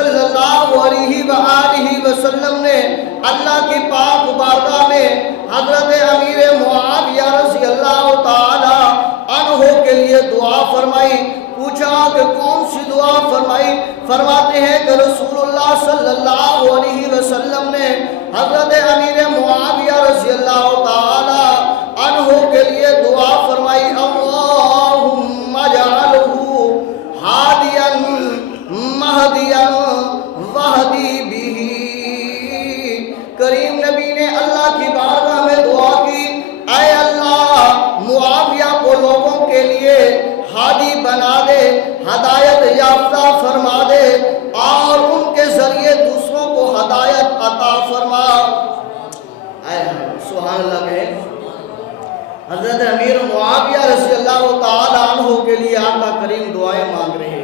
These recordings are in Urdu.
صلی اللہ علیہ وآلہ وسلم نے اللہ کی پاک بارگاہ میں حضرت امیر معاویہ رضی اللہ تعالی عنہ کے لیے دعا فرمائی. پوچھا کہ کون سی دعا فرمائی؟ فرماتے ہیں کہ رسول اللہ صلی اللہ علیہ وسلم نے حضرت امیر معاویہ رضی اللہ تعالی عنہ کے لیے دعا فرمائی. اللہم اجعلہ ہادیا مہدیا وہدی بہ. کریم نبی نے اللہ کی بارگاہ میں دعا کی، اے اللہ معاویہ کو لوگوں کے لیے ہادی بنا دے، ہدایت یافتہ فرما دے، اور ان کے ذریعے دوسروں کو ہدایت عطا فرما. سبحان اللہ کہیں. حضرت امیر معاویہ رضی اللہ تعالی عنہ کے لیے آقا کریم دعائیں مانگ رہے ہیں.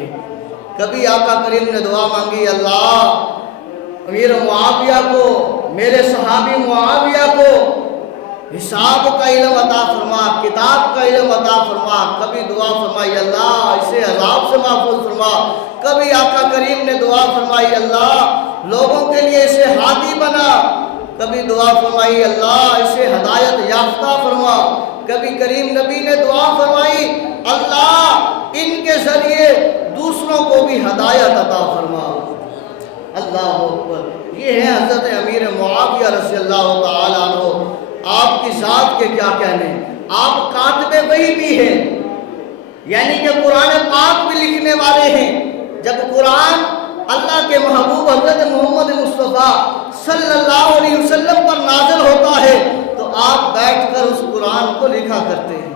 کبھی آقا کریم نے دعا مانگی، اللہ امیر معاویہ کو، میرے صحابی معاویہ کو حساب کا علم عطا فرما، کتاب کا علم عطا فرما. کبھی دعا فرمائی، اللہ اسے عذاب سے محفوظ فرما. کبھی آقا کریم نے دعا فرمائی، اللہ لوگوں کے لیے اسے ہادی بنا. کبھی دعا فرمائی، اللہ اسے ہدایت یافتہ فرما. کبھی کریم نبی نے دعا فرمائی، اللہ ان کے ذریعے دوسروں کو بھی ہدایت عطا فرما. اللہ اکبر. یہ ہے حضرت امیر معاویہ رضی اللہ تعالیٰ عنہ. آپ کی ذات کے کیا کہنے، آپ کاتب وحی بھی ہیں، یعنی کہ قرآن پاک بھی لکھنے والے ہیں. جب قرآن اللہ کے محبوب حضرت محمد مصطفیٰ صلی اللہ علیہ وسلم پر نازل ہوتا ہے تو آپ بیٹھ کر اس قرآن کو لکھا کرتے ہیں.